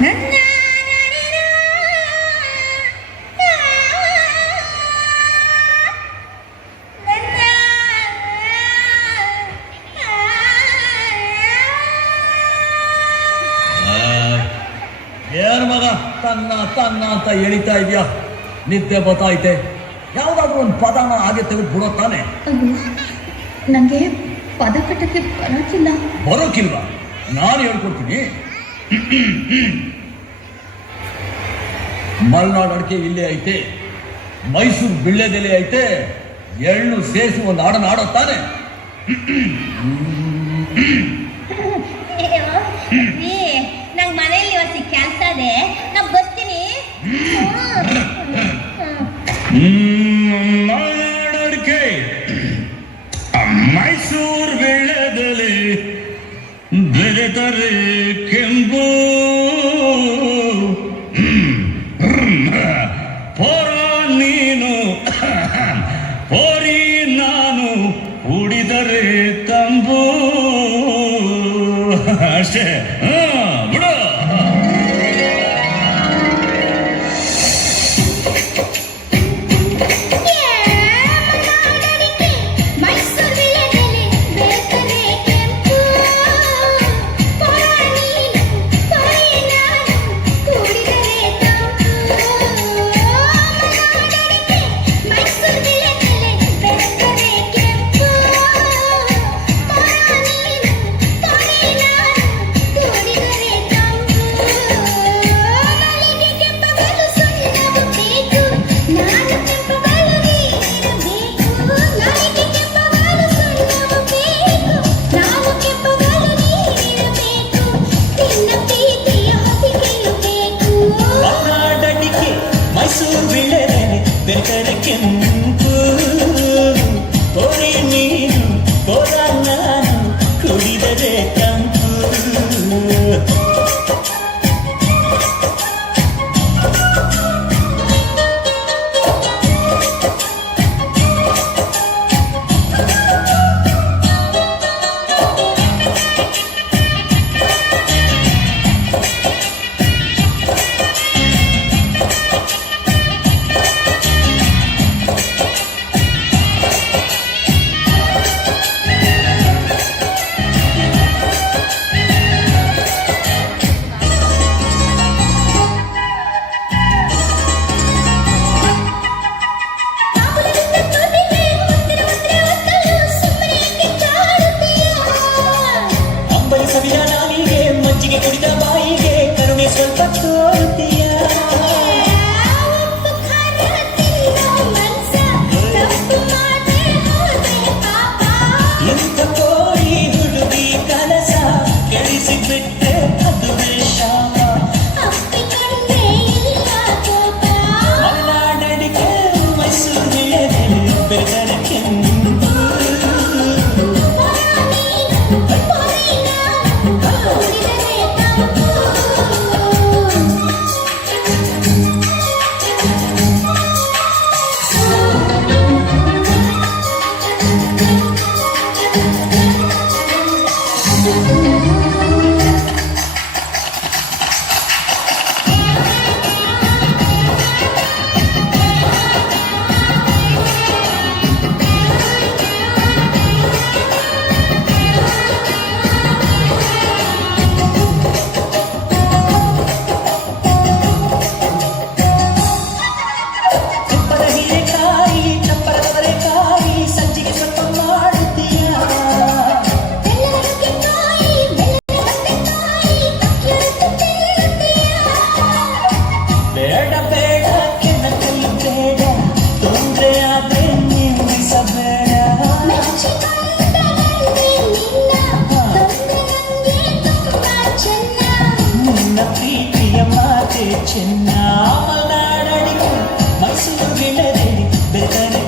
ಏನ್ ಮಗ ತನ್ನ ತನ್ನ ಅಂತ ಎಳಿತಾ ಇದೆಯಾ? ನಿದ್ದೆ ಬತ್ತಾಯ್ತೆ. ಯಾವ್ದಾದ್ರು ಒಂದು ಪದನ ಹಾಗೆ ತೆಗೆದು ಬಿಡೋ ತಾನೆ. ನಂಗೆ ಪದ ಕಟ್ಟಕ್ಕೆ ಬರೋಕಿಲ್ಲ. ಬರೋಕಿಲ್ವಾ? ನಾನು ಹೇಳ್ಕೊಡ್ತೀನಿ. ಮಲ್ನಾಡು ಅಡಿಕೆ ಇಲ್ಲೇ ಐತೆ, ಮೈಸೂರು ಬಿಳ್ಳೆದೆಲೆ ಐತೆ, ಎಳ್ಳು ಸೇರಿಸಿ ಒಂದು ಹಾಡನ್ನ ಆಡೋ ತಾನೆ. ನಂಗೆ ಮನೆಯಲ್ಲಿ ಇವತ್ತು ಕೆಲಸ ಇದೆ, ನಾ ಬರ್ತೀನಿ. ಮಲ್ನಾಡಡಿಕೆ, ಮೈಸೂರು ಬಿಳ್ಳೆದೆಲೆ, ಬೆರೆತರೆ ಕೆಂಪು, ಪೋರ ನೀನು ಪೋರಿ ನಾನು ಕುಡಿದರೆ ತಂಬು. ಅಷ್ಟೇ, ಬಿಡು. ಚಿನ್ನ ಮಲ್ನಾಡಡಿಕೆ ಮೈಸೂರು ಬಿಳದೆ ಬೆಳಗನೆ